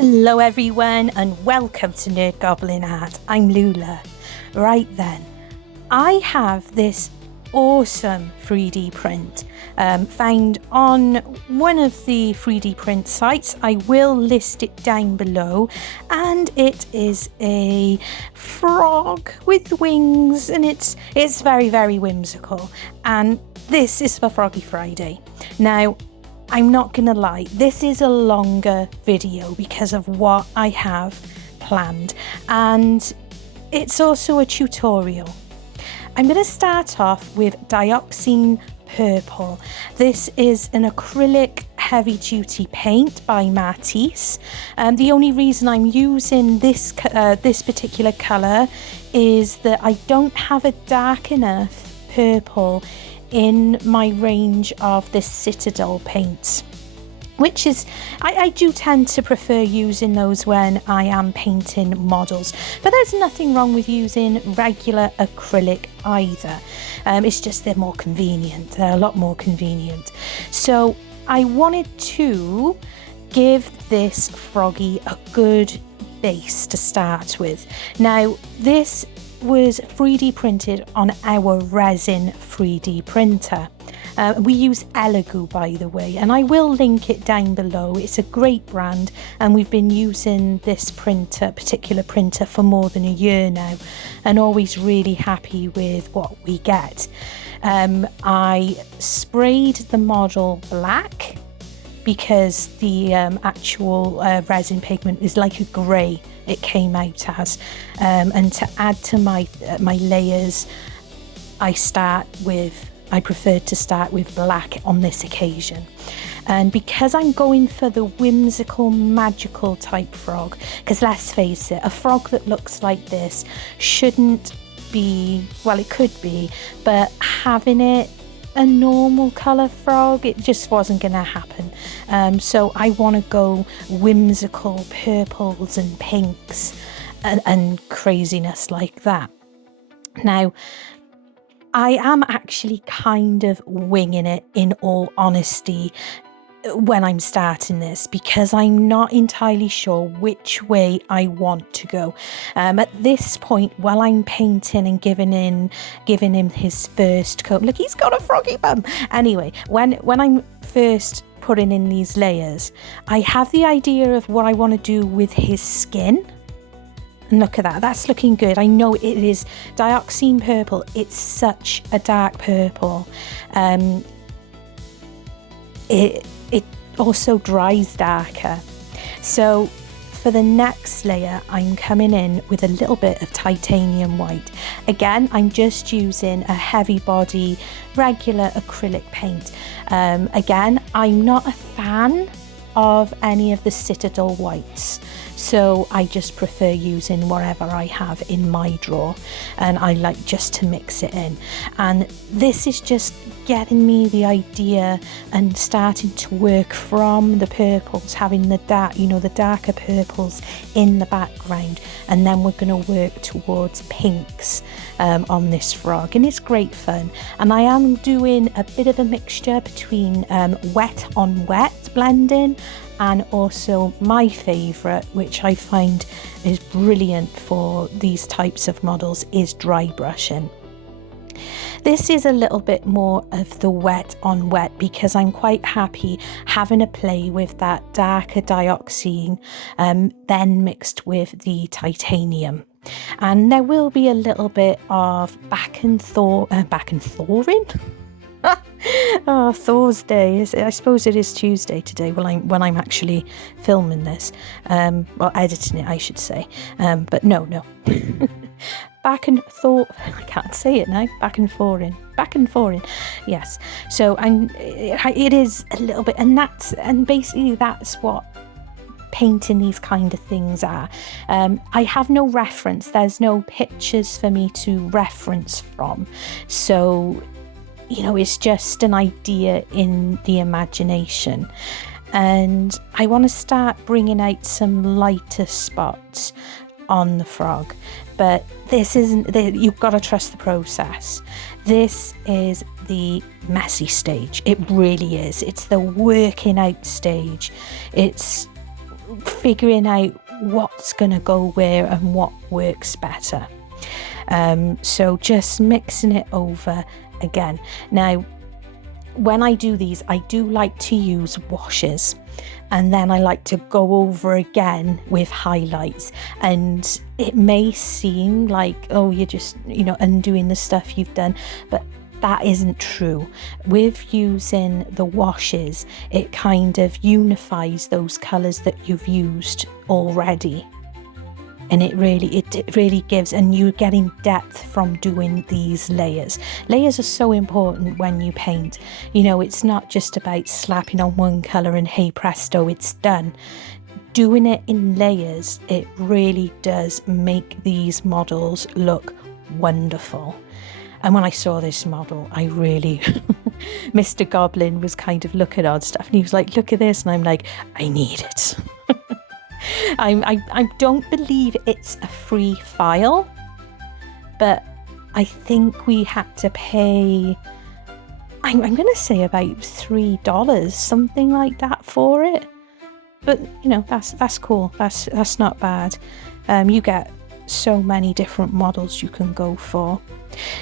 Hello everyone and welcome to NERDGOBLIN Art. I'm Lula. Right then, I have this awesome 3D print found on one of the 3D print sites. I will list it down below, and it is a frog with wings, and it's very whimsical, and this is for Froggy Friday. Now, I'm not gonna lie, this is a longer video because of what I have planned, and it's also a tutorial. I'm going to start off with Dioxazine Purple. This is an acrylic heavy duty paint by Martisse. The only reason I'm using this particular colour is that I don't have a dark enough purple in my range of the Citadel paints, which is, I do tend to prefer using those when I am painting models, but there's nothing wrong with using regular acrylic either. It's just they're more convenient, they're a lot more convenient. So I wanted to give this Froggy a good base to start with. Now, this was 3D printed on our Resin 3D printer. We use Elegoo, by the way, and I will link it down below. It's a great brand, and we've been using this particular printer for more than a year now, and always really happy with what we get. I sprayed the model black because the actual resin pigment is like a grey, it came out as, and to add to my layers, I preferred to start with black on this occasion. And because I'm going for the whimsical, magical type frog, because let's face it, a frog that looks like this shouldn't be, well, it could be, but having it a normal colour frog, it just wasn't going to happen. So I want to go whimsical purples and pinks and craziness like that. Now, I am actually kind of winging it, in all honesty, when I'm starting this, because I'm not entirely sure which way I want to go. At this point, while I'm painting and giving him his first coat, look, he's got a froggy bum. Anyway, when I'm first putting in these layers, I have the idea of what I want to do with his skin. And look at that, that's looking good. I know it is Dioxazine Purple. It's such a dark purple. It also dries darker. So for the next layer, I'm coming in with a little bit of titanium white. Again, I'm just using a heavy body, regular acrylic paint. Again, I'm not a fan of any of the Citadel whites, so I just prefer using whatever I have in my drawer, and I like just to mix it in. And this is just getting me the idea and starting to work from the purples, having the darker purples in the background, and then we're going to work towards pinks on this frog, and it's great fun. And I am doing a bit of a mixture between wet on wet blending and also my favourite, which I find is brilliant for these types of models, is dry brushing. This is a little bit more of the wet on wet because I'm quite happy having a play with that darker dioxazine, then mixed with the titanium. And there will be a little bit of back and thawing. Oh, Thor's Day. I suppose it is Tuesday today when I'm actually filming this. Well, editing it, I should say. But no. Back and thaw. I can't say it now. Back and thawing. Yes. So it is a little bit, and basically that's what painting these kind of things are. I have no reference. There's no pictures for me to reference from. So, it's just an idea in the imagination. And I want to start bringing out some lighter spots on the frog. But this isn't, you've got to trust the process. This is the messy stage. It really is. It's the working out stage. It's figuring out what's going to go where and what works better. So just mixing it over again. Now, when I do these, I do like to use washes, and then I like to go over again with highlights. And it may seem like, oh, you're just, you know, undoing the stuff you've done, but that isn't true. With using the washes, it kind of unifies those colours that you've used already. And it really gives, and you're getting depth from doing these layers. Layers are so important when you paint. You know, it's not just about slapping on one colour and hey presto, it's done. Doing it in layers, it really does make these models look wonderful. And when I saw this model, I really, Mr. Goblin was kind of looking at stuff and he was like, look at this. And I'm like, I need it. I don't believe it's a free file, but I think we had to pay, I'm going to say about $3, something like that for it. But, you know, that's cool. That's not bad. You get so many different models you can go for.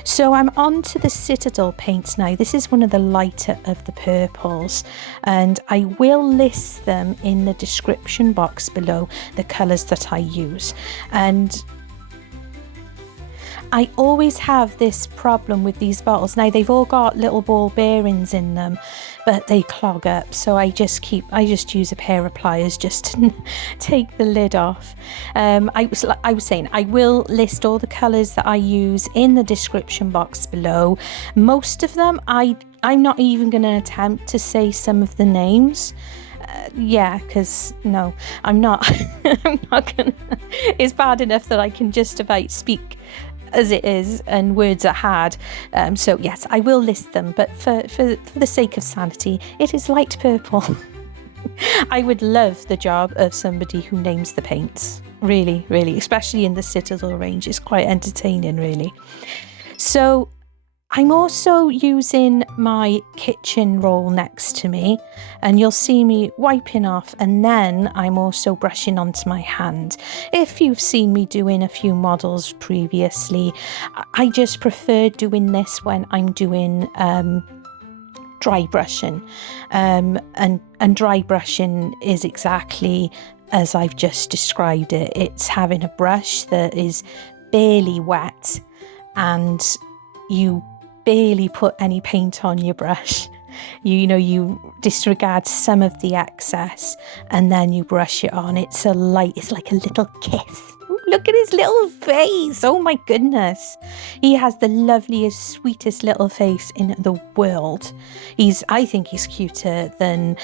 So I'm on to the Citadel paints now. This is one of the lighter of the purples, and I will list them in the description box below, the colours that I use. And I always have this problem with these bottles. Now they've all got little ball bearings in them, but they clog up. So I just use a pair of pliers just to take the lid off. I was saying I will list all the colours that I use in the description box below. Most of them I'm not even going to attempt to say some of the names. Yeah, because no, I'm not. I'm not gonna. It's bad enough that I can just about speak as it is and words are hard. So yes, I will list them, but for the sake of sanity, it is light purple. I would love the job of somebody who names the paints. Really, really, especially in the Citadel range. It's quite entertaining, really. So I'm also using my kitchen roll next to me, and you'll see me wiping off, and then I'm also brushing onto my hand. If you've seen me doing a few models previously, I just prefer doing this when I'm doing dry brushing. And dry brushing is exactly as I've just described it. It's having a brush that is barely wet, and you barely put any paint on your brush. You disregard some of the excess and then you brush it on. It's like a little kiss. Ooh, look at his little face. Oh my goodness. He has the loveliest, sweetest little face in the world. I think he's cuter than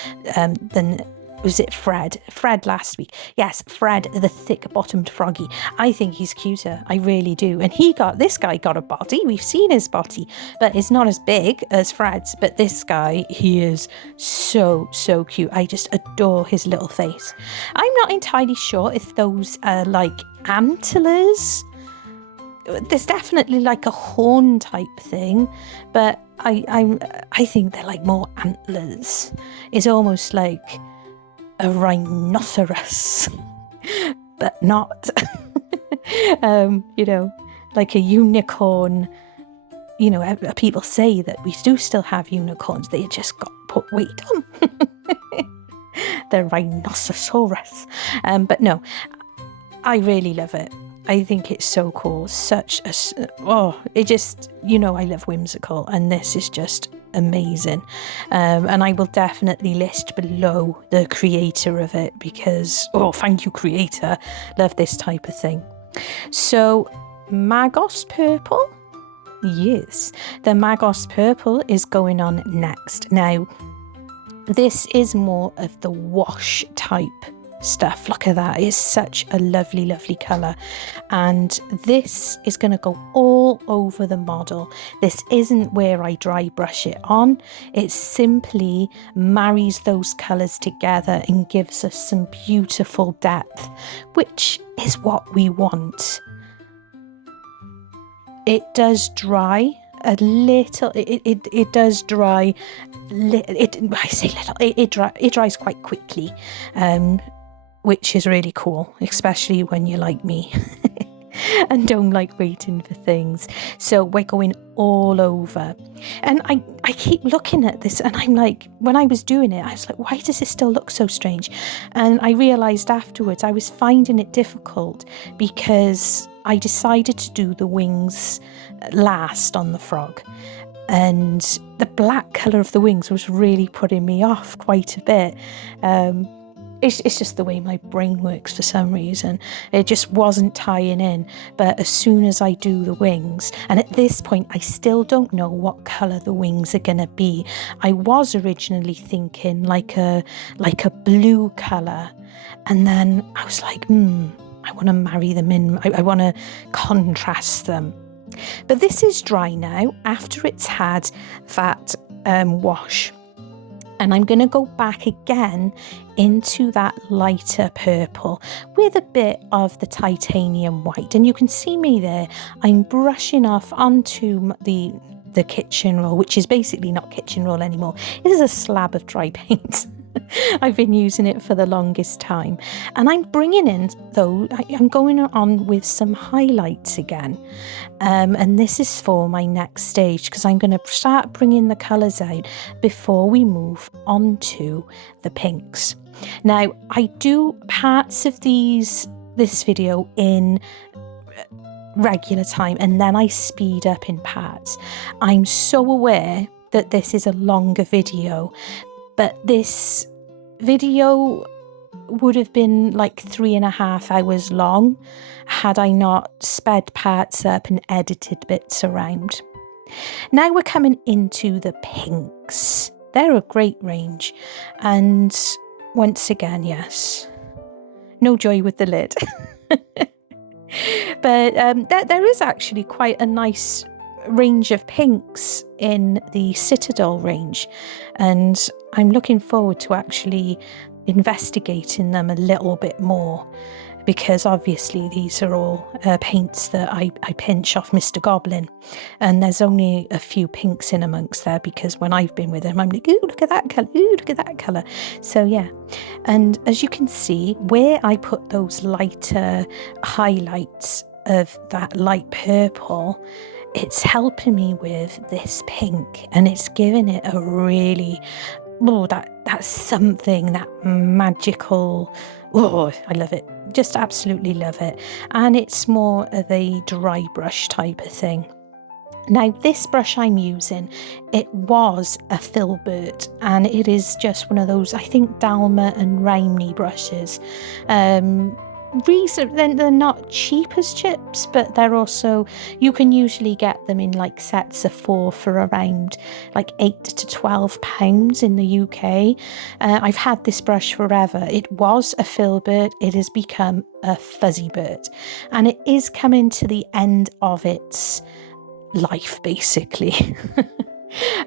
was it Fred? Fred last week. Yes, Fred, the thick-bottomed Froggy. I think he's cuter. I really do. And this guy got a body. We've seen his body, but it's not as big as Fred's. But this guy, he is so, so cute. I just adore his little face. I'm not entirely sure if those are like antlers. There's definitely like a horn type thing, but I think they're like more antlers. It's almost like a rhinoceros, but not. Like a unicorn. People say that we do still have unicorns. They just got put weight on. The rhinoceros. But no, I really love it. I think it's so cool. I love whimsical, and this is just amazing. And I will definitely list below the creator of it because, thank you, creator. Love this type of thing. So, Magos Purple. Yes, the Magos Purple is going on next. Now, this is more of the wash type stuff. Look at that. It's such a lovely, lovely colour. And this is going to go all over the model. This isn't where I dry brush it on. It simply marries those colours together and gives us some beautiful depth, which is what we want. It does dry a little. It does dry. I say little. It dries quite quickly. which is really cool, especially when you're like me and don't like waiting for things. So we're going all over. And I keep looking at this and I'm like, when I was doing it, I was like, why does this still look so strange? And I realised afterwards I was finding it difficult because I decided to do the wings last on the frog. And the black colour of the wings was really putting me off quite a bit. It's just the way my brain works for some reason. It just wasn't tying in. But as soon as I do the wings, and at this point I still don't know what colour the wings are going to be. I was originally thinking like a blue colour, and then I was like, I want to marry them in. I want to contrast them. But this is dry now after it's had that wash. And I'm going to go back again into that lighter purple with a bit of the titanium white. And you can see me there. I'm brushing off onto the kitchen roll, which is basically not kitchen roll anymore. It is a slab of dry paint. I've been using it for the longest time. And I'm bringing in, though, I'm going on with some highlights again. And this is for my next stage, because I'm going to start bringing the colours out before we move on to the pinks. Now, I do parts of this video in regular time, and then I speed up in parts. I'm so aware that this is a longer video, but this video would have been like 3.5 hours long had I not sped parts up and edited bits around. Now we're coming into the pinks. They're a great range, and once again, yes, no joy with the lid. But there is actually quite a nice range of pinks in the Citadel range, and I'm looking forward to actually investigating them a little bit more, because obviously these are all paints that I pinch off Mr. Goblin, and there's only a few pinks in amongst there, because when I've been with him I'm like, ooh, look at that colour, ooh, look at that colour. So yeah, and as you can see where I put those lighter highlights of that light purple, it's helping me with this pink, and it's giving it a really, that's something, that magical, I love it, just absolutely love it. And it's more of a dry brush type of thing. Now this brush I'm using, it was a Filbert, and it is just one of those, I think, Dalma and Raimney brushes. They're not cheap as chips, but they're also, you can usually get them in like sets of 4 for around like £8 to £12 in the UK. I've had this brush forever. It was a Filbert, it has become a Fuzzybert, and it is coming to the end of its life basically.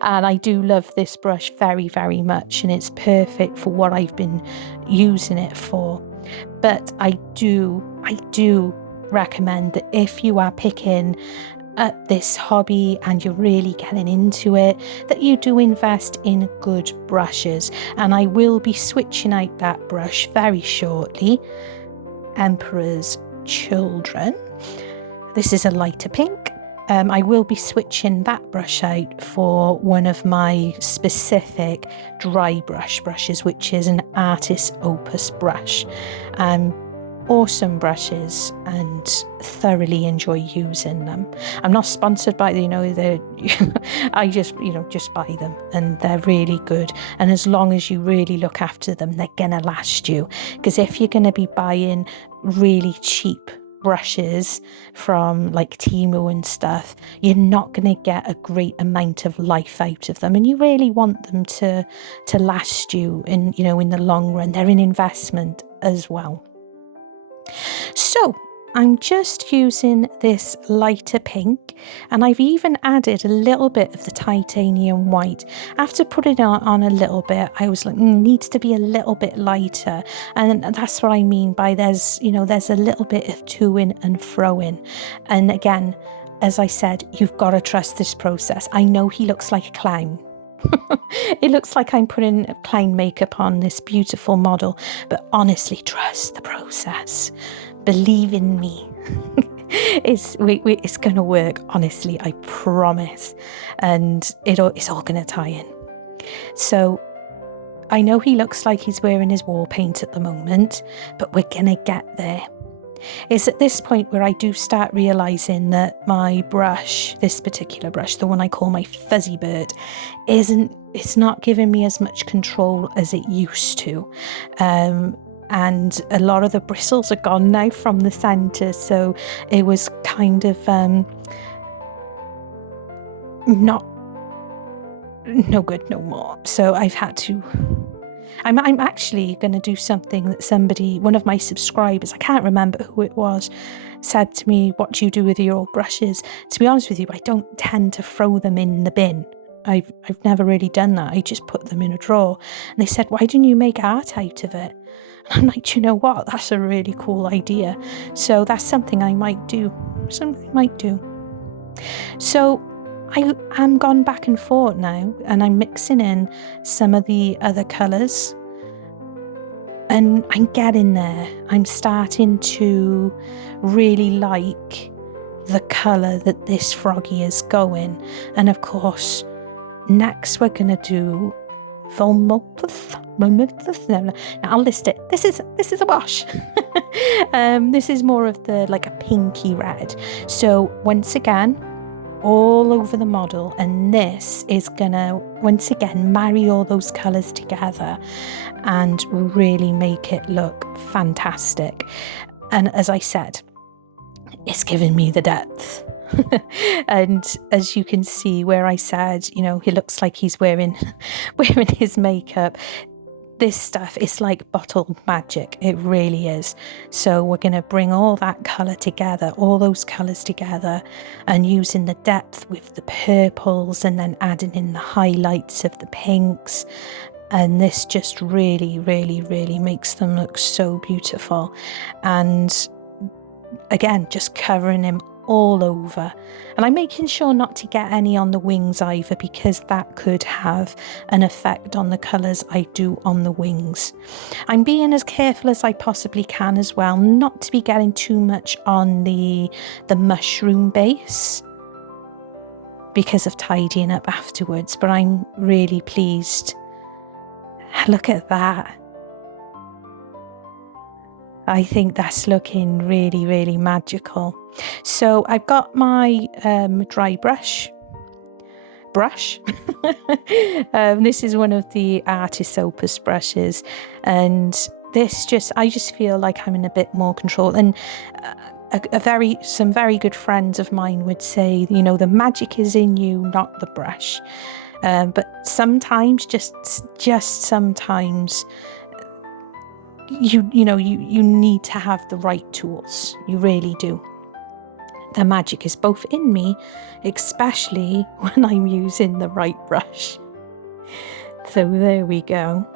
And I do love this brush very, very much, and it's perfect for what I've been using it for. But I do recommend that if you are picking up this hobby and you're really getting into it, that you do invest in good brushes. And I will be switching out that brush very shortly. Emperor's Children. This is a lighter pink. I will be switching that brush out for one of my specific dry brush brushes, which is an Artist Opus brush. Awesome brushes, and thoroughly enjoy using them. I'm not sponsored by I just buy them, and they're really good. And as long as you really look after them, they're gonna last you. Because if you're gonna be buying really cheap brushes from like Temu and stuff, you're not going to get a great amount of life out of them, and you really want them to last you in the long run. They're an investment as well. So I'm just using this lighter pink, and I've even added a little bit of the titanium white. After putting it on a little bit, I was like, needs to be a little bit lighter, and that's what I mean by there's a little bit of to-ing and fro-ing. And again, as I said, you've got to trust this process. I know he looks like a clown, It looks like I'm putting clown makeup on this beautiful model, but honestly, trust the process. Believe in me. It's going to work, honestly, I promise. And it's all going to tie in. So I know he looks like he's wearing his war paint at the moment, but we're going to get there. It's at this point where I do start realising that my brush, this particular brush, the one I call my fuzzy bird, it's not giving me as much control as it used to. And a lot of the bristles are gone now from the centre, so it was kind of no good no more. So I've had to... I'm actually going to do something that one of my subscribers, I can't remember who it was, said to me, what do you do with your old brushes? To be honest with you, I don't tend to throw them in the bin. I've never really done that. I just put them in a drawer. And they said, why didn't you make art out of it? And I'm like, do you know what? That's a really cool idea. So that's something I might do. So I'm gone back and forth now, and I'm mixing in some of the other colours, and I'm getting there. I'm starting to really like the colour that this Froggy is going. And of course, next we're going to do now I'll list it. This is a wash. This is more of the like a pinky red. So once again, all over the model, and this is gonna once again marry all those colours together and really make it look fantastic. And as I said, it's giving me the depth. And as you can see where I said, you know, he looks like he's wearing his makeup, this stuff is like bottled magic. It really is. So we're going to bring all that colour together, all those colours together, and using the depth with the purples and then adding in the highlights of the pinks. And this just really, really, really makes them look so beautiful. And again, just covering him all over, and I'm making sure not to get any on the wings either, because that could have an effect on the colours I do on the wings. I'm being as careful as I possibly can as well, not to be getting too much on the mushroom base because of tidying up afterwards, but I'm really pleased. Look at that. I think that's looking really, really magical. So I've got my dry brush. This is one of the Arrtx brushes, and I just feel like I'm in a bit more control. And some very good friends of mine would say, you know, the magic is in you, not the brush. But sometimes, just sometimes, you need to have the right tools. You really do. The magic is both in me, especially when I'm using the right brush. So there we go.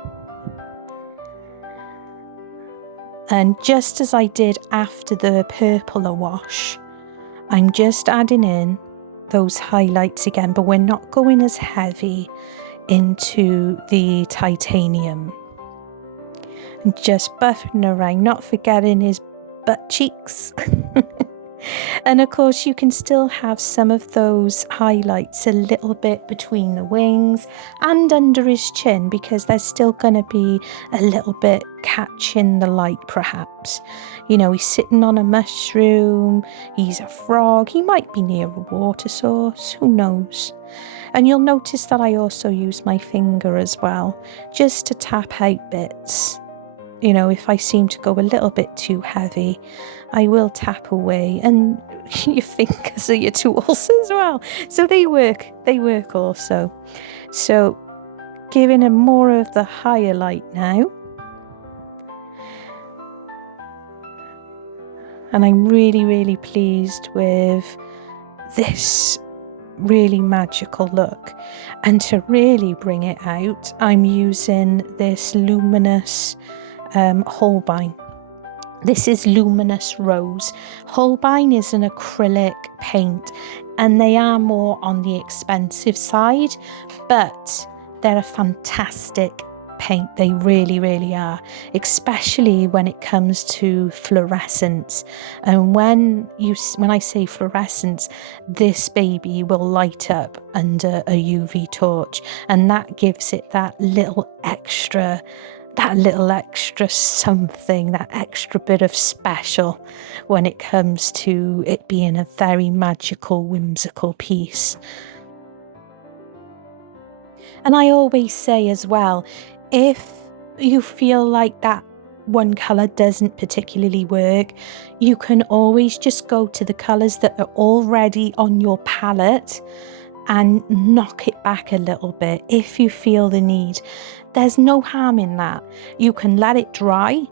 And just as I did after the purple wash, I'm just adding in those highlights again, but we're not going as heavy into the titanium. And just buffing around, not forgetting his butt cheeks. And of course you can still have some of those highlights a little bit between the wings and under his chin, because there's still going to be a little bit catching the light perhaps. You know, he's sitting on a mushroom, he's a frog, he might be near a water source, who knows. And you'll notice that I also use my finger as well, just to tap out bits. You know, if I seem to go a little bit too heavy, I will tap away, and your fingers are your tools as well. So they work also. So giving him more of the higher light now. And I'm really, really pleased with this really magical look. And to really bring it out, I'm using this luminous Holbein. This is Luminous Rose. Holbein is an acrylic paint, and they are more on the expensive side, but they're a fantastic paint. They really, really are, especially when it comes to fluorescence. And when I say fluorescence, this baby will light up under a UV torch, and that gives it that little extra something, that extra bit of special when it comes to it being a very magical, whimsical piece. And I always say as well, if you feel like that one colour doesn't particularly work, you can always just go to the colours that are already on your palette and knock it back a little bit if you feel the need. There's no harm in that. You can let it dry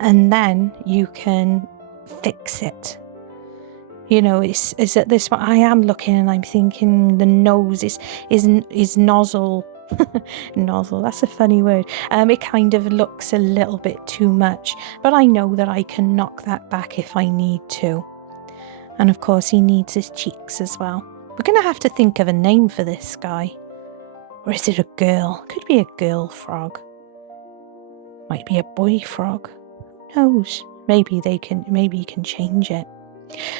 and then you can fix it. You know, is at this one I am looking and I'm thinking the nose is nozzle. Nozzle, that's a funny word. It kind of looks a little bit too much, but I know that I can knock that back if I need to. And of course he needs his cheeks as well. We're gonna have to think of a name for this guy. Or is it a girl? Could be a girl frog. Might be a boy frog. Who knows? Maybe he can change it.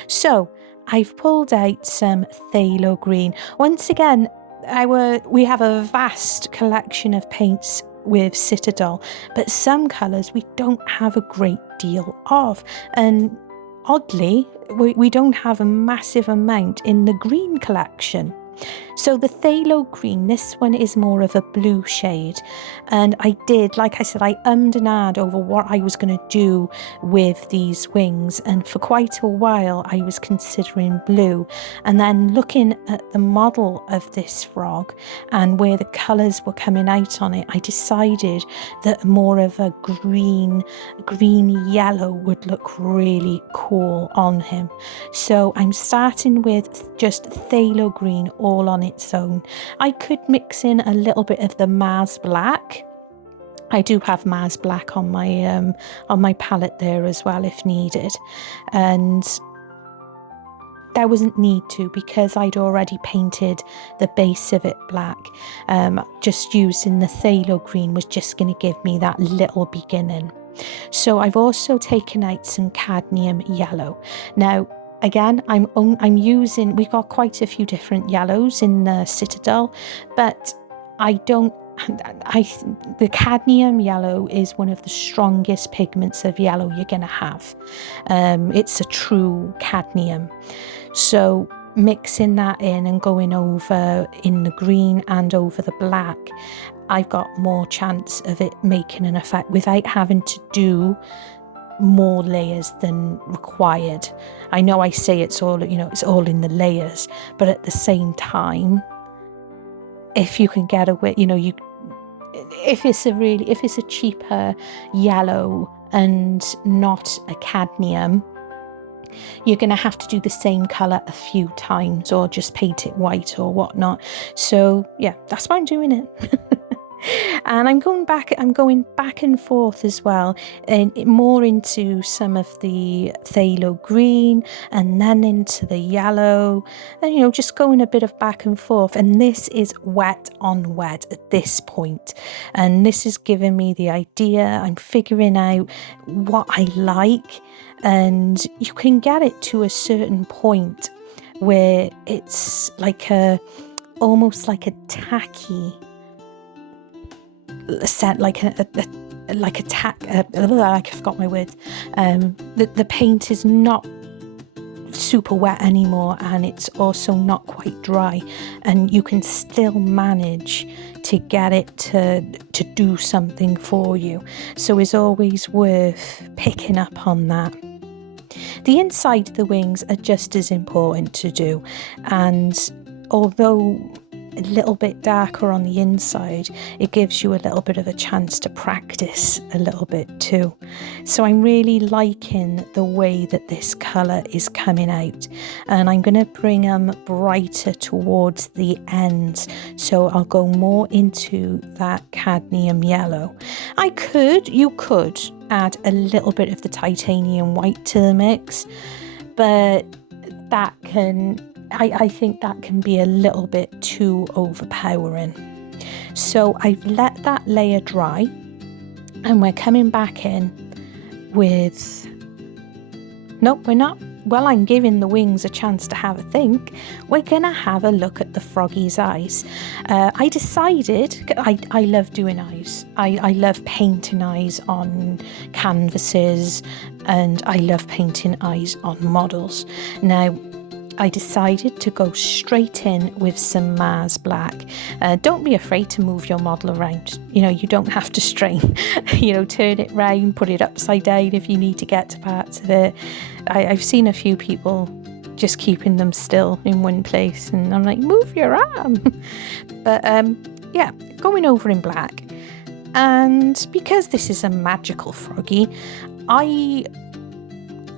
So I've pulled out some phthalo green. Once again, we have a vast collection of paints with Citadel, but some colours we don't have a great deal of. And oddly, we don't have a massive amount in the green collection. So the phthalo green, this one is more of a blue shade, and I did, like I said, I ummed and ahed over what I was going to do with these wings, and for quite a while I was considering blue, and then looking at the model of this frog and where the colours were coming out on it, I decided that more of a green yellow would look really cool on him. So I'm starting with just phthalo green all on its own. I could mix in a little bit of the Mars Black. I do have Mars Black on my palette there as well if needed, and there wasn't need to because I'd already painted the base of it black. Just using the phthalo green was just going to give me that little beginning. So I've also taken out some cadmium yellow. Now again, we've got quite a few different yellows in the Citadel, but the cadmium yellow is one of the strongest pigments of yellow you're going to have. It's a true cadmium. So mixing that in and going over in the green and over the black, I've got more chance of it making an effect without having to do more layers than required. I know I say it's all in the layers, but at the same time, if you can get away, if it's a cheaper yellow and not a cadmium, you're going to have to do the same colour a few times or just paint it white or whatnot. So yeah, that's why I'm doing it. And I'm going back and forth as well, and more into some of the phthalo green and then into the yellow, and just going a bit of back and forth. And this is wet on wet at this point, and this is giving me the idea. I'm figuring out what I like, and you can get it to a certain point where it's almost like a tacky set, I forgot my words. The paint is not super wet anymore, and it's also not quite dry, and you can still manage to get it to do something for you. So it's always worth picking up on that. The inside of the wings are just as important to do, and although a little bit darker on the inside, it gives you a little bit of a chance to practice a little bit too. So I'm really liking the way that this colour is coming out, and I'm going to bring them brighter towards the ends, so I'll go more into that cadmium yellow. You could add a little bit of the titanium white to the mix, but I think that can be a little bit too overpowering. So I've let that layer dry, and we're coming back in with, nope, we're not. Well, I'm giving the wings a chance to have a think. We're gonna have a look at the Froggy's eyes. I decided, I love doing eyes. I love painting eyes on canvases, and I love painting eyes on models. Now, I decided to go straight in with some Mars Black. Don't be afraid to move your model around. You know, you don't have to strain. You know, turn it round, put it upside down if you need to get to parts of it. I've seen a few people just keeping them still in one place, and I'm like, move your arm. But yeah, going over in black. And because this is a magical Froggy,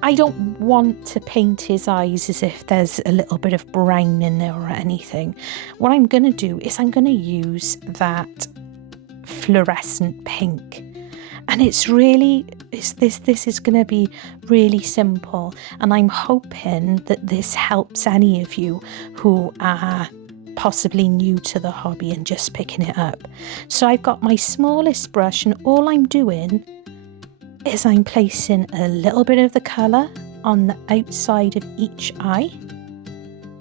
I don't want to paint his eyes as if there's a little bit of brown in there or anything. What I'm going to do is I'm going to use that fluorescent pink. And it's really, this is going to be really simple. And I'm hoping that this helps any of you who are possibly new to the hobby and just picking it up. So I've got my smallest brush, and all I'm doing is I'm placing a little bit of the colour on the outside of each eye,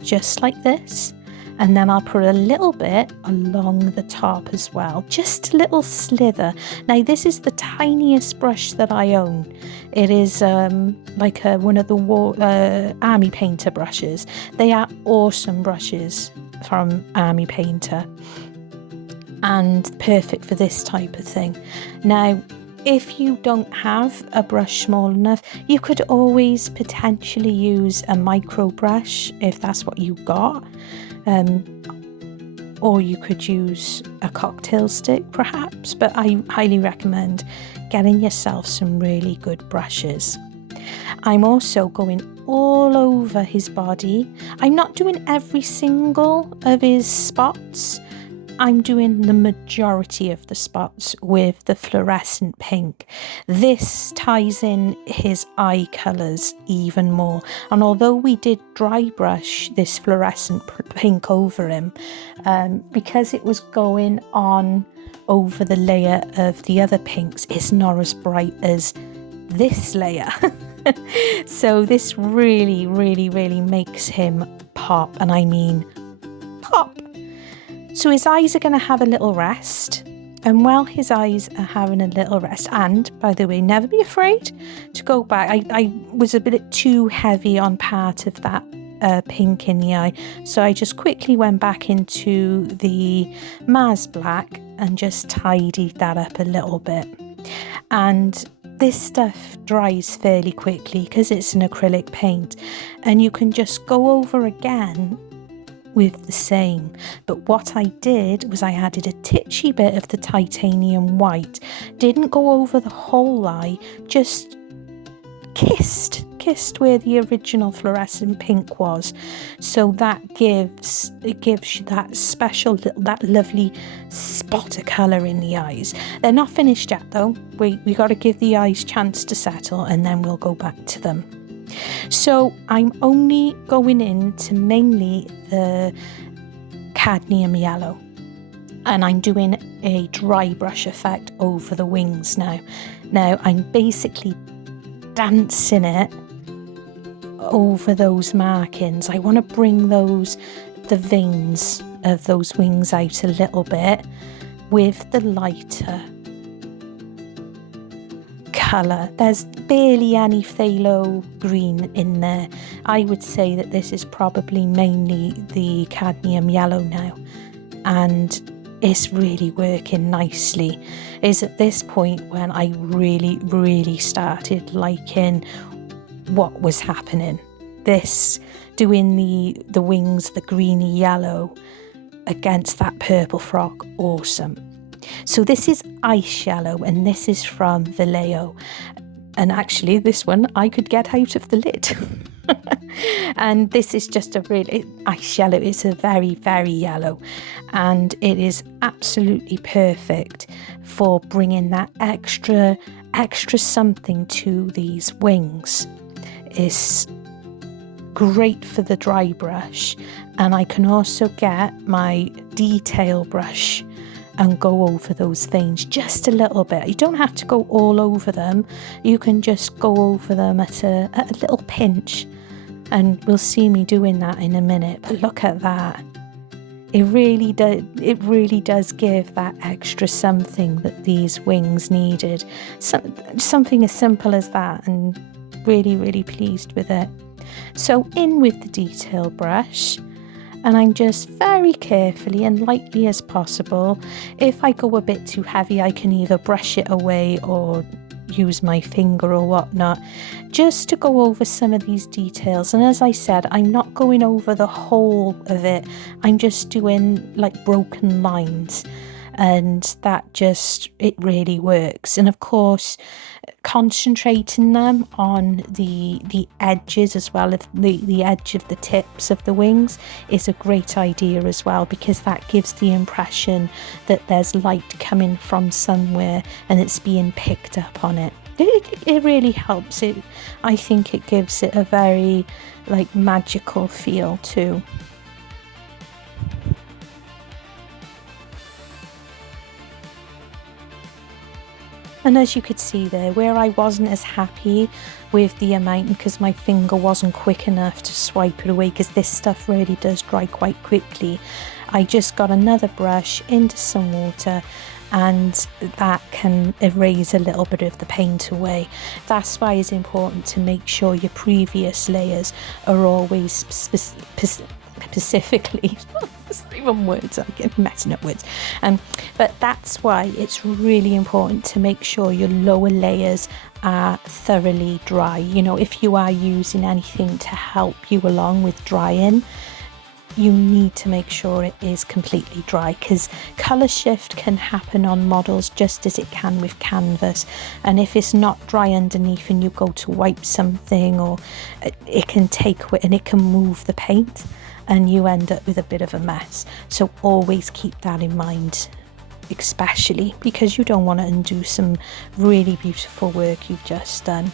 just like this, and then I'll put a little bit along the top as well, just a little slither. Now this is the tiniest brush that I own. It is like one of the Army Painter brushes. They are awesome brushes from Army Painter and perfect for this type of thing. Now, if you don't have a brush small enough, you could always potentially use a micro brush if that's what you got. Or you could use a cocktail stick perhaps, but I highly recommend getting yourself some really good brushes. I'm also going all over his body. I'm not doing every single of his spots. I'm doing the majority of the spots with the fluorescent pink. This ties in his eye colours even more. And although we did dry brush this fluorescent pink over him, because it was going on over the layer of the other pinks, it's not as bright as this layer. So this really, really, really makes him pop, and I mean pop. So his eyes are going to have a little rest, and while his eyes are having a little rest, and by the way, never be afraid to go back. I was a bit too heavy on part of that pink in the eye, so I just quickly went back into the Mars Black and just tidied that up a little bit. And this stuff dries fairly quickly because it's an acrylic paint, and you can just go over again with the same. But what I did was I added a titchy bit of the titanium white, didn't go over the whole eye, just kissed where the original fluorescent pink was. So that gives you that special little, that lovely spot of colour in the eyes. They're not finished yet though. We got to give the eyes a chance to settle, and then we'll go back to them. So I'm only going into mainly the cadmium yellow, and I'm doing a dry brush effect over the wings now. Now I'm basically dancing it over those markings. I want to bring the veins of those wings out a little bit with the lighter colour. There's barely any phthalo green in there. I would say that this is probably mainly the cadmium yellow now, and it's really working nicely. It's at this point when I really started liking what was happening. This doing the wings, the greeny yellow against that purple frog, awesome. So this is ice yellow, and this is from Vallejo. And actually this one I could get out of the lid. And this is just a really ice yellow. It's a very yellow, and it is absolutely perfect for bringing that extra something to these wings. It's great for the dry brush, and I can also get my detail brush and go over those veins just a little bit. You don't have to go all over them. You can just go over them at a little pinch, and we'll see me doing that in a minute. But look at that. It really does give that extra something that these wings needed. Something as simple as that, and really pleased with it. So in with the detail brush, and I'm just very carefully and lightly as possible. If I go a bit too heavy, I can either brush it away or use my finger or whatnot, just to go over some of these details. And as I said, I'm not going over the whole of it. I'm just doing like broken lines, and that just, it really works. And of course, concentrating them on the edges as well, if the edge of the tips of the wings, is a great idea as well, because that gives the impression that there's light coming from somewhere and it's being picked up on it. It really helps it. I think it gives it a very like magical feel too. And as you could see there, where I wasn't as happy with the amount because my finger wasn't quick enough to swipe it away, because this stuff really does dry quite quickly, I just got another brush into some water, and that can erase a little bit of the paint away. That's why it's important to make sure your previous layers are always specifically it's not even words, I get messing up words, but that's why it's really important to make sure your lower layers are thoroughly dry. You know, if you are using anything to help you along with drying, you need to make sure it is completely dry, because colour shift can happen on models just as it can with canvas, and if it's not dry underneath and you go to wipe something, or it can take and it can move the paint and you end up with a bit of a mess. So always keep that in mind, especially because you don't want to undo some really beautiful work you've just done.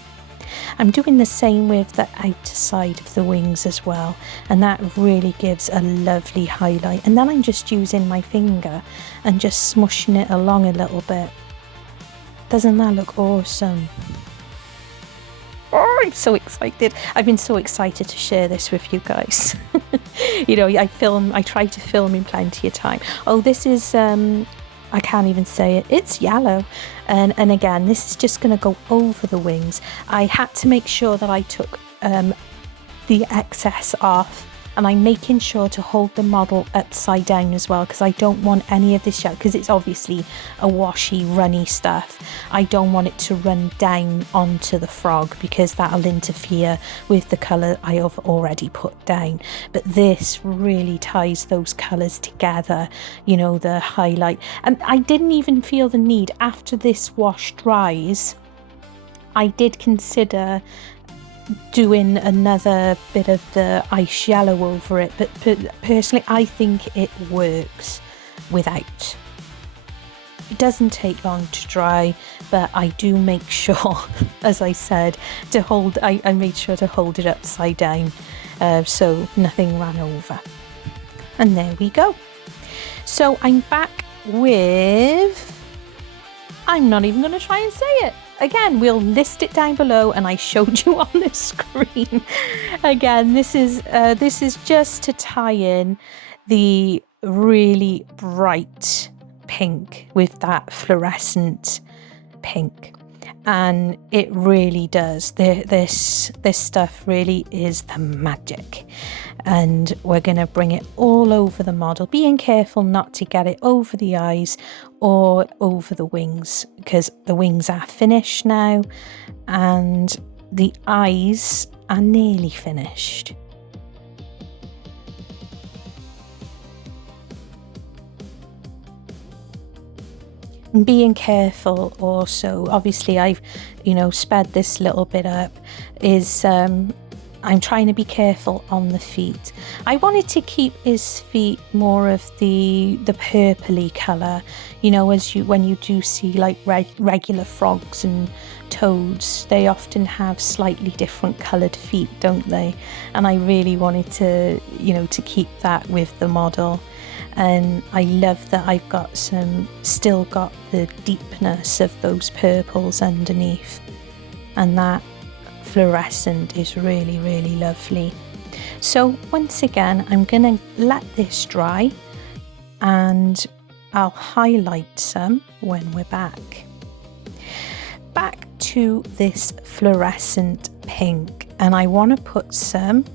I'm doing the same with the outer side of the wings as well, and that really gives a lovely highlight. And then I'm just using my finger and just smushing it along a little bit. Doesn't that look awesome? Oh, I'm so excited. I've been so excited to share this with you guys. You know, I try to film in plenty of time. Oh, this is I can't even say it. It's yellow. And again, this is just going to go over the wings. I had to make sure that I took the excess off, and I'm making sure to hold the model upside down as well, because I don't want any of this yellow, because it's obviously a washy, runny stuff. I don't want it to run down onto the frog, because that'll interfere with the colour I have already put down. But this really ties those colours together, you know, the highlight. And I didn't even feel the need, after this wash dries, I did consider doing another bit of the ice yellow over it, but personally I think it works without. It doesn't take long to dry, but I do make sure, as I said, to hold, I made sure to hold it upside down so nothing ran over. And there we go. So I'm back with, I'm not even going to try and say it. Again, we'll list it down below, and I showed you on the screen. Again, this is just to tie in the really bright pink with that fluorescent pink, and it really does. This stuff really is the magic. And we're going to bring it all over the model, being careful not to get it over the eyes or over the wings, because the wings are finished now and the eyes are nearly finished. And being careful also, obviously I've, you know, sped this little bit up, is I'm trying to be careful on the feet. I wanted to keep his feet more of the purpley colour, you know, when you do see like regular frogs and toads, they often have slightly different coloured feet, don't they? And I really wanted to, you know, to keep that with the model. and I love that I've got still got the deepness of those purples underneath, and that fluorescent is really, really lovely. So once again, I'm gonna let this dry and I'll highlight some when we're back. Back to this fluorescent pink, and I want to put some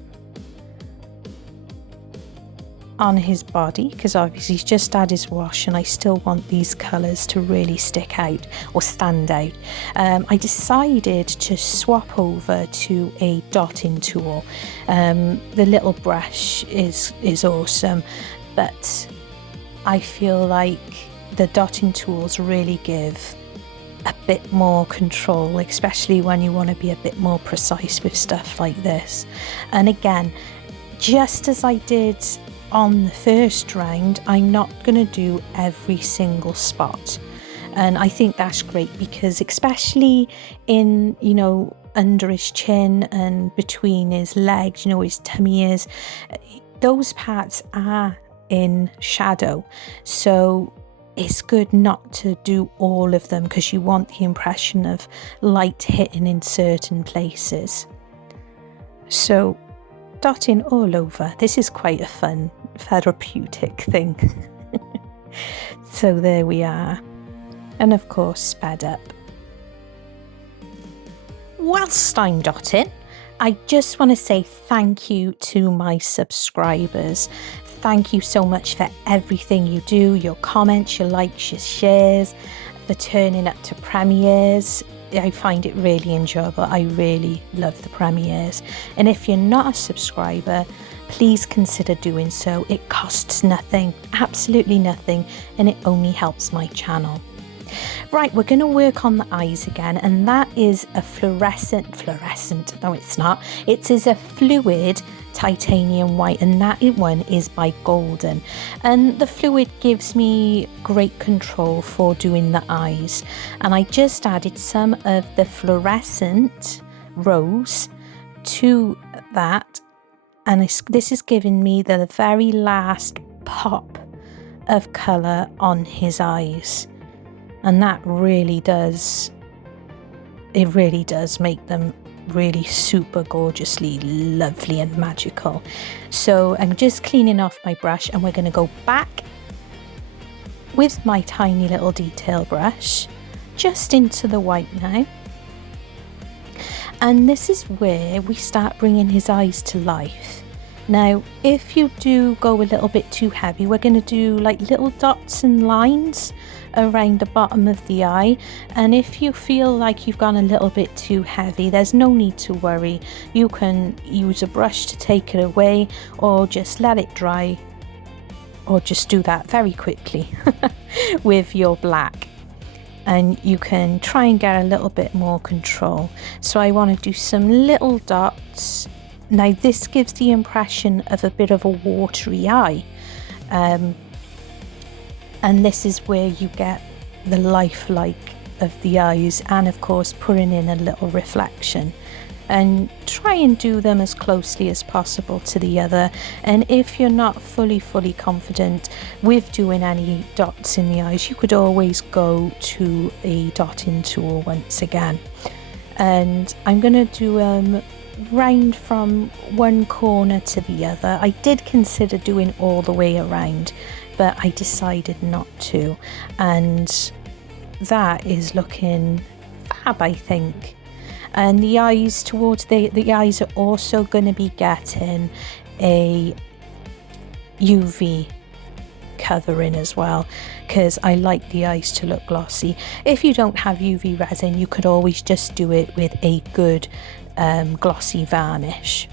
on his body because obviously he's just had his wash and I still want these colours to really stick out or stand out. I decided to swap over to a dotting tool. The little brush is awesome, but I feel like the dotting tools really give a bit more control, especially when you want to be a bit more precise with stuff like this. And again, just as I did on the first round, I'm not going to do every single spot, and I think that's great because especially in, you know, under his chin and between his legs, you know, his tummy is, those parts are in shadow, so it's good not to do all of them because you want the impression of light hitting in certain places. So dotting all over. This is quite a fun therapeutic thing. So there we are, and of course sped up. Whilst I'm dotting, I just want to say thank you to my subscribers. Thank you so much for everything you do, your comments, your likes, your shares, for turning up to premieres. I find it really enjoyable. I really love the premieres. And if you're not a subscriber, please consider doing so. It costs nothing, absolutely nothing, and it only helps my channel. Right, we're going to work on the eyes again, and that is a fluorescent, no it's not, it is a fluid titanium white, and that one is by Golden, and the fluid gives me great control for doing the eyes. And I just added some of the fluorescent rose to that, and this is giving me the very last pop of colour on his eyes, and that really does, it really does make them really super gorgeously lovely and magical. So I'm just cleaning off my brush, and we're going to go back with my tiny little detail brush just into the white now, and this is where we start bringing his eyes to life. Now if you do go a little bit too heavy, we're going to do like little dots and lines around the bottom of the eye, and if you feel like you've gone a little bit too heavy, there's no need to worry. You can use a brush to take it away, or just let it dry, or just do that very quickly with your black, and you can try and get a little bit more control. So I want to do some little dots. Now this gives the impression of a bit of a watery eye, and this is where you get the lifelike of the eyes, and of course putting in a little reflection, and try and do them as closely as possible to the other. And if you're not fully confident with doing any dots in the eyes, you could always go to a dotting tool once again. And I'm going to do round from one corner to the other. I did consider doing all the way around, but I decided not to, and that is looking fab, I think. And the eyes towards the eyes are also going to be getting a UV covering as well, because I like the eyes to look glossy. If you don't have UV resin, you could always just do it with a good glossy varnish.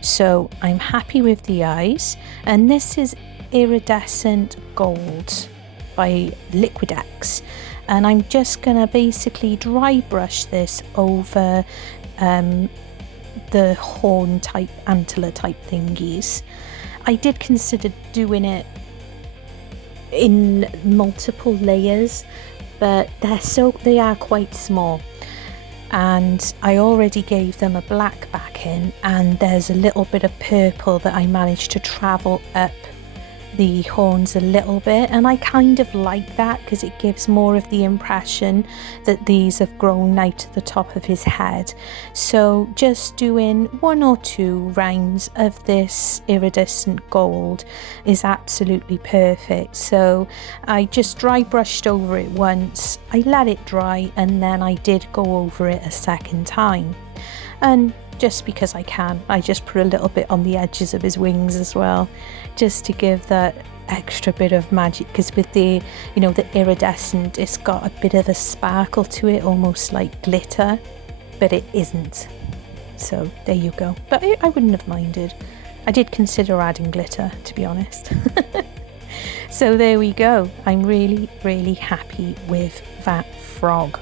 So I'm happy with the eyes, and this is Iridescent Gold by Liquidex, and I'm just gonna basically dry brush this over the horn type, antler type thingies. I did consider doing it in multiple layers, but they are quite small, and I already gave them a black backing, and there's a little bit of purple that I managed to travel up the horns a little bit, and I kind of like that because it gives more of the impression that these have grown out to the top of his head. So just doing 1 or 2 rounds of this iridescent gold is absolutely perfect. So I just dry brushed over it once, I let it dry, and then I did go over it a second time. And just because I can, I just put a little bit on the edges of his wings as well, just to give that extra bit of magic, because with the, you know, the iridescent, it's got a bit of a sparkle to it, almost like glitter, but it isn't. So there you go. But I wouldn't have minded. I did consider adding glitter, to be honest. So there we go. I'm really happy with that frog.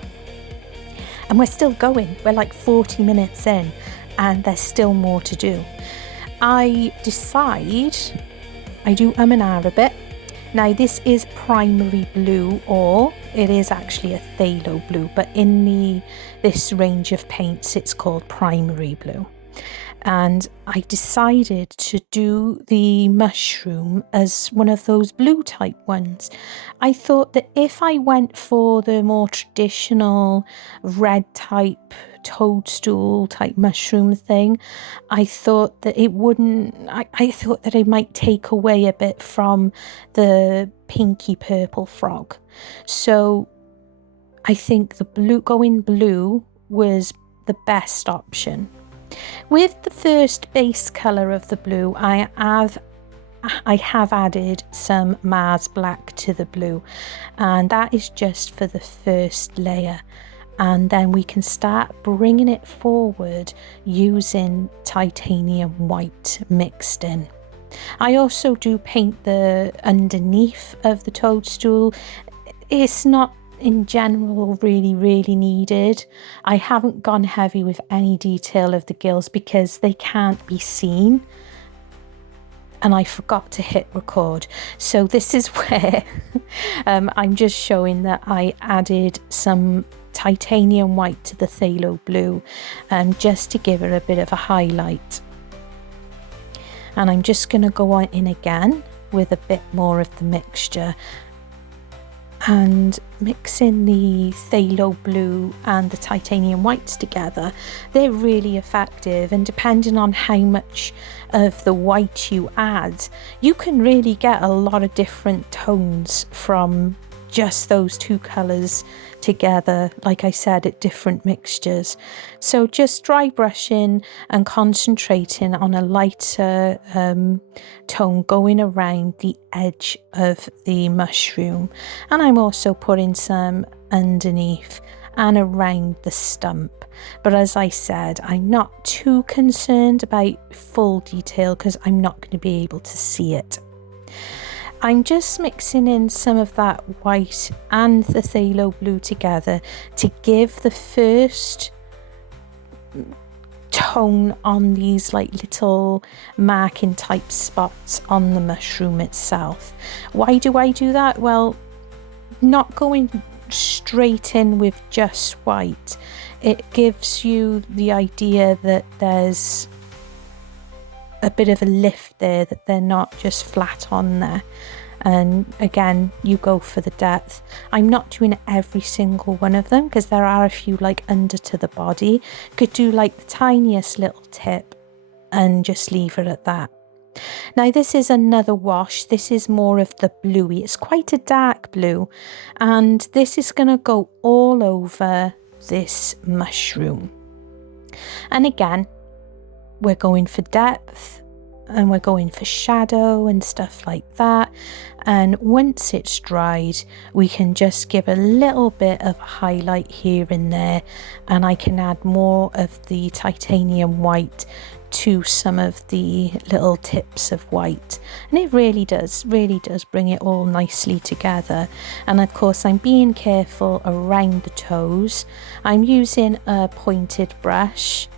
And we're still going. We're like 40 minutes in, and there's still more to do. I decide I do and ah a bit. Now this is primary blue, or it is actually a phthalo blue, but in this range of paints it's called primary blue. And I decided to do the mushroom as one of those blue type ones. I thought that if I went for the more traditional red type toadstool type mushroom thing, I thought that it wouldn't, I thought that it might take away a bit from the pinky purple frog. So I think the blue, going blue was the best option. With the first base colour of the blue, I have added some Mars Black to the blue, and that is just for the first layer, and then we can start bringing it forward using titanium white mixed in. I also do paint the underneath of the toadstool. It's not in general really needed. I haven't gone heavy with any detail of the gills because they can't be seen, and I forgot to hit record. So this is where I'm just showing that I added some titanium white to the phthalo blue, just to give it a bit of a highlight. And I'm just going to go on in again with a bit more of the mixture, and mixing the phthalo blue and the titanium whites together. They're really effective, and depending on how much of the white you add, you can really get a lot of different tones from just those 2 colours together, like I said, at different mixtures. So just dry brushing and concentrating on a lighter tone going around the edge of the mushroom, and I'm also putting some underneath and around the stump. But as I said, I'm not too concerned about full detail because I'm not going to be able to see it. I'm just mixing in some of that white and the phthalo blue together to give the first tone on these like little marking type spots on the mushroom itself. Why do I do that? Well, not going straight in with just white, it gives you the idea that there's a bit of a lift there, that they're not just flat on there. And again, you go for the depth. I'm not doing every single one of them because there are a few like under to the body. Could do like the tiniest little tip and just leave it at that. Now this is another wash. This is more of the bluey. It's quite a dark blue, and this is going to go all over this mushroom. And again, we're going for depth and we're going for shadow and stuff like that. And once it's dried, we can just give a little bit of highlight here and there, and I can add more of the titanium white to some of the little tips of white, and it really does bring it all nicely together. And of course, I'm being careful around the toes. I'm using a pointed brush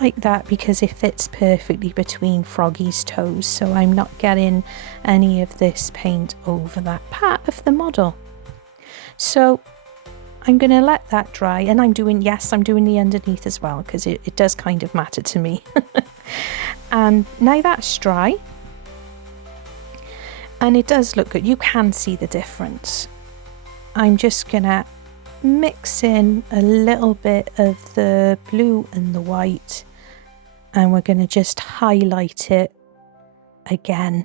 like that because it fits perfectly between Froggy's toes, so I'm not getting any of this paint over that part of the model. So I'm going to let that dry, and I'm doing the underneath as well because it does kind of matter to me. And now that's dry, And it does look good. You can see the difference. I'm just gonna mix in a little bit of the blue and the white, and we're gonna just highlight it again.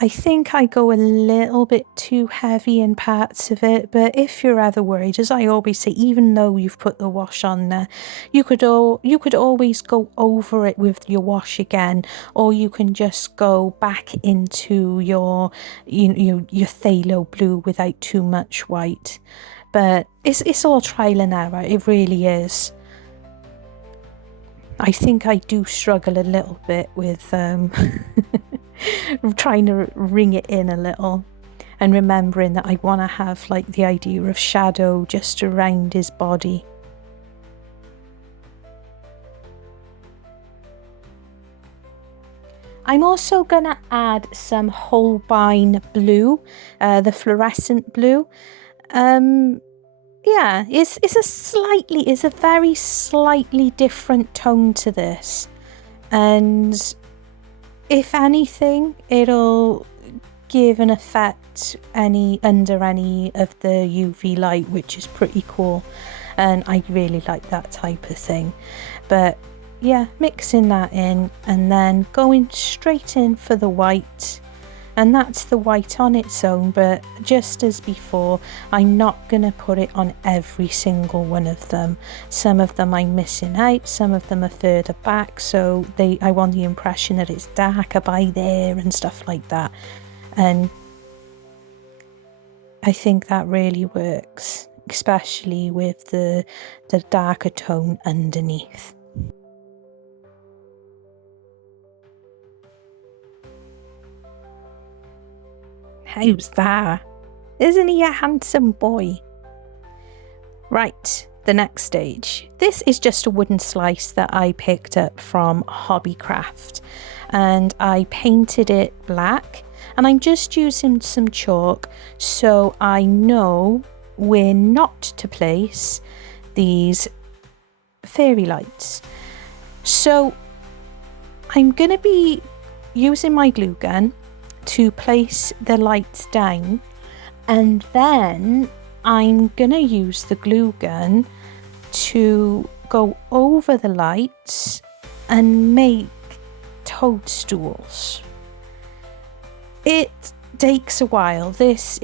I think I go a little bit too heavy in parts of it, but if you're ever worried, as I always say, even though you've put the wash on there, you could always go over it with your wash again, or you can just go back into your phthalo blue without too much white. But it's all trial and error. It really is. I think I do struggle a little bit with trying to ring it in a little, and remembering that I want to have like the idea of shadow just around his body. I'm also going to add some Holbein blue, the fluorescent blue. Yeah, it's a very slightly different tone to this, and if anything, it'll give an effect under any of the UV light, which is pretty cool, and I really like that type of thing. But yeah, mixing that in and then going straight in for the white. And that's the white on its own, but just as before, I'm not going to put it on every single one of them. Some of them I'm missing out, some of them are further back, so I want the impression that it's darker by there and stuff like that. And I think that really works, especially with the darker tone underneath. How's that? Isn't he a handsome boy? Right, the next stage. This is just a wooden slice that I picked up from Hobbycraft, and I painted it black, and I'm just using some chalk so I know where not to place these fairy lights. So I'm going to be using my glue gun to place the lights down, and then I'm gonna use the glue gun to go over the lights and make toadstools. It takes a while. It's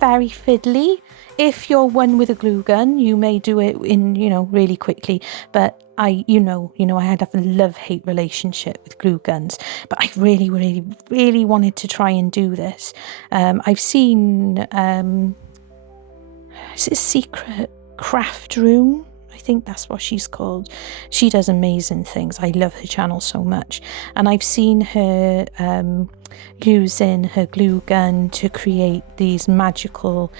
very fiddly. If you're one with a glue gun, you may do it in really quickly, but I had a love-hate relationship with glue guns, but I really, really, really wanted to try and do this. I've seen, is it Secret Craft Room? I think that's what she's called. She does amazing things. I love her channel so much. And I've seen her using her glue gun to create these magical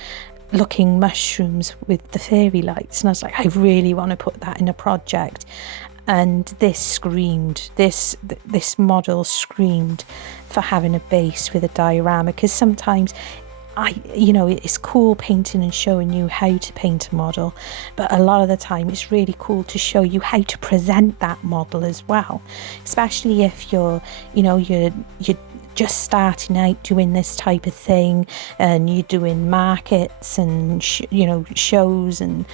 looking mushrooms with the fairy lights, and I was like, I really want to put that in a project. And this model screamed for having a base with a diorama, because sometimes it's cool painting and showing you how to paint a model, but a lot of the time it's really cool to show you how to present that model as well, especially if you're just starting out doing this type of thing, and you're doing markets and shows, and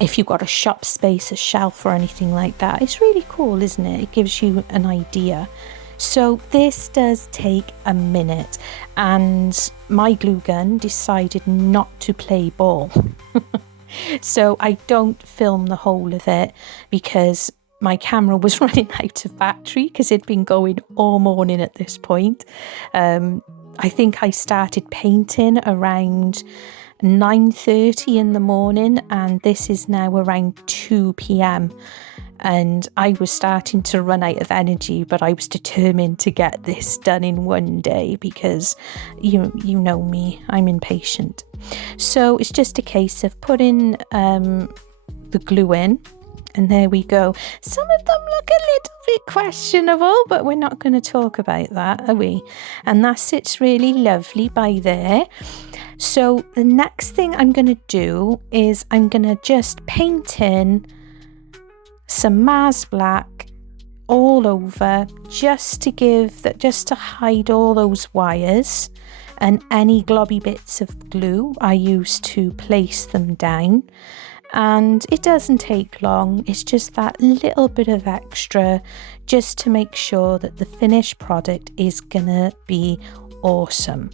if you've got a shop space, a shelf or anything like that. It's really cool, isn't it? It gives you an idea. So this does take a minute, and my glue gun decided not to play ball. So I don't film the whole of it because my camera was running out of battery, because it'd been going all morning at this point. I think I started painting around 9:30 in the morning, and this is now around 2 p.m. and I was starting to run out of energy, but I was determined to get this done in one day, because you know me, I'm impatient. So it's just a case of putting the glue in, and there we go. Some of them look a little bit questionable, but we're not going to talk about that, are we? And that sits really lovely by there. So the next thing I'm going to do is I'm going to just paint in some Mars Black all over just to hide all those wires, and any globby bits of glue I use to place them down. And it doesn't take long, it's just that little bit of extra just to make sure that the finished product is gonna be awesome.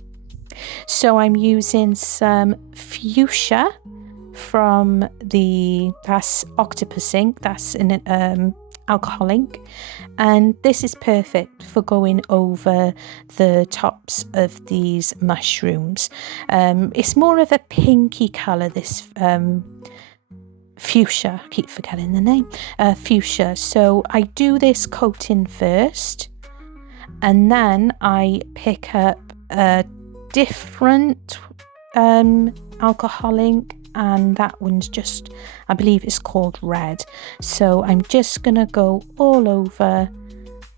So I'm using some fuchsia from that's Octopus ink, that's an alcohol ink, and this is perfect for going over the tops of these mushrooms. It's more of a pinky colour, this fuchsia, I keep forgetting the name, fuchsia. So I do this coating first, and then I pick up a different alcohol ink, and that one's just, I believe it's called Red. So I'm just gonna go all over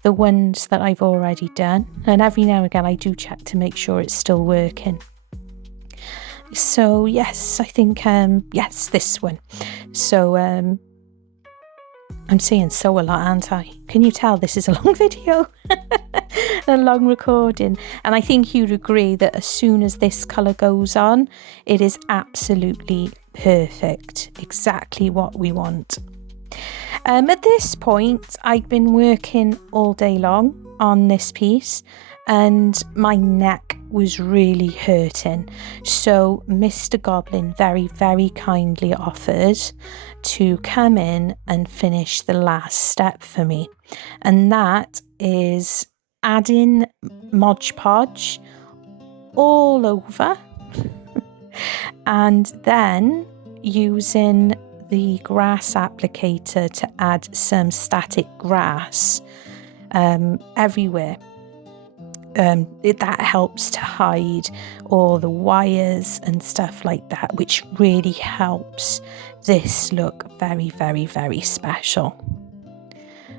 the ones that I've already done, and every now and again I do check to make sure it's still working. So yes, I think yes, this one. So I'm saying so a lot, aren't I? Can you tell this is a long video? A long recording. And I think you'd agree that as soon as this colour goes on, it is absolutely perfect. Exactly what we want. At this point, I'd been working all day long on this piece, and my neck was really hurting. So Mr. Goblin very, very kindly offered to come in and finish the last step for me. And that is adding Mod Podge all over and then using the grass applicator to add some static grass everywhere. That helps to hide all the wires and stuff like that, which really helps this look very, very, very special.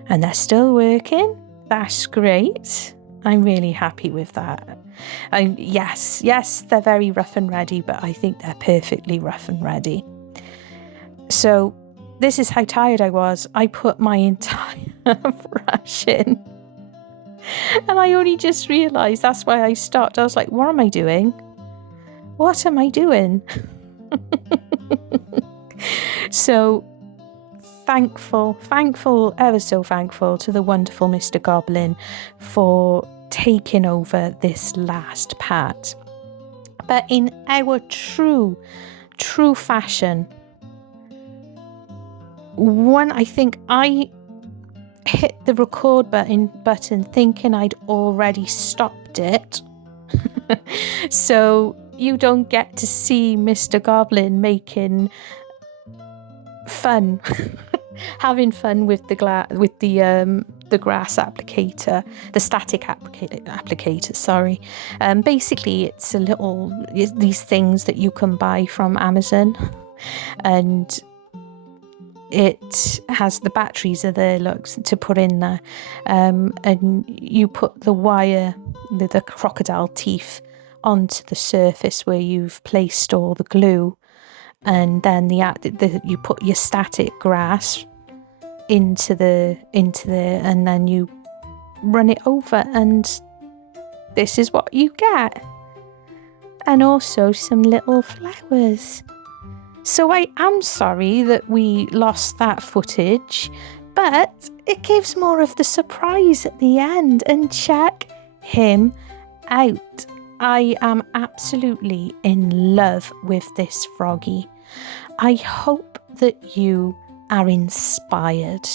And they're still working. That's great. I'm really happy with that. Yes, they're very rough and ready, but I think they're perfectly rough and ready. So this is how tired I was. I put my entire brush in. And I only just realised that's why I stopped. I was like, what am I doing? What am I doing? So thankful, ever so thankful to the wonderful Mr. Goblin for taking over this last part. But in our true fashion, I think I hit the record button thinking I'd already stopped it. So you don't get to see Mr. Goblin making fun, having fun with the grass applicator, the static applicator, sorry. Basically it's these things that you can buy from Amazon, and it has the batteries are there, looks to put in there, and you put the wire, the crocodile teeth, onto the surface where you've placed all the glue, and then you put your static grass into there, and then you run it over, and this is what you get. And also some little flowers. So I am sorry that we lost that footage, but it gives more of the surprise at the end. And check him out. I am absolutely in love with this Froggy. I hope that you are inspired.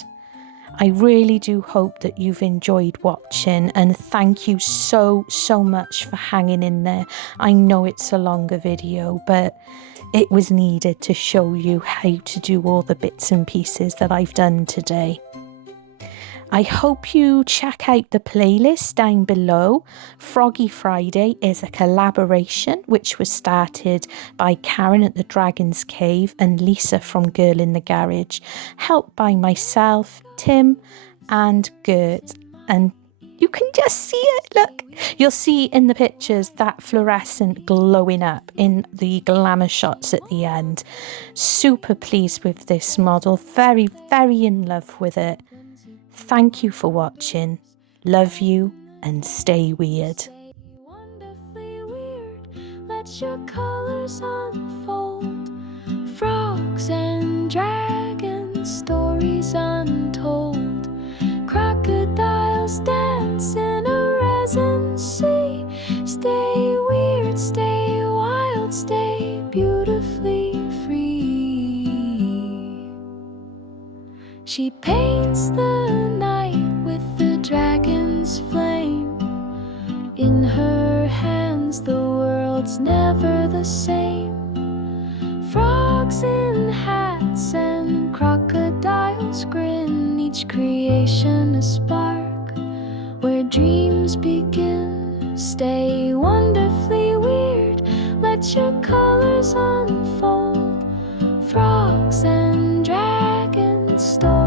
I really do hope that you've enjoyed watching, and thank you so much for hanging in there. I know it's a longer video, but it was needed to show you how to do all the bits and pieces that I've done today. I hope you check out the playlist down below. Froggy Friday is a collaboration which was started by Karen at the Dragon's Cave and Lisa from Girl in the Garage, helped by myself, Tim and Gert. And you can just see it, look. You'll see in the pictures that fluorescent glowing up in the glamour shots at the end. Super pleased with this model, very in love with it. Thank you for watching. Love you and stay weird. Wonderfully weird, let your colors unfold. Frogs and dragons, stories untold. Crocodiles dance in a resin sea. Stay weird, stay wild, stay beautifully free. She paints the night with the dragon's flame. In her hands the world's never the same. Frogs in hats and crocodiles grin, each creation a spark where dreams begin. Stay wonderfully weird, let your colors unfold. Frogs and dragons, stories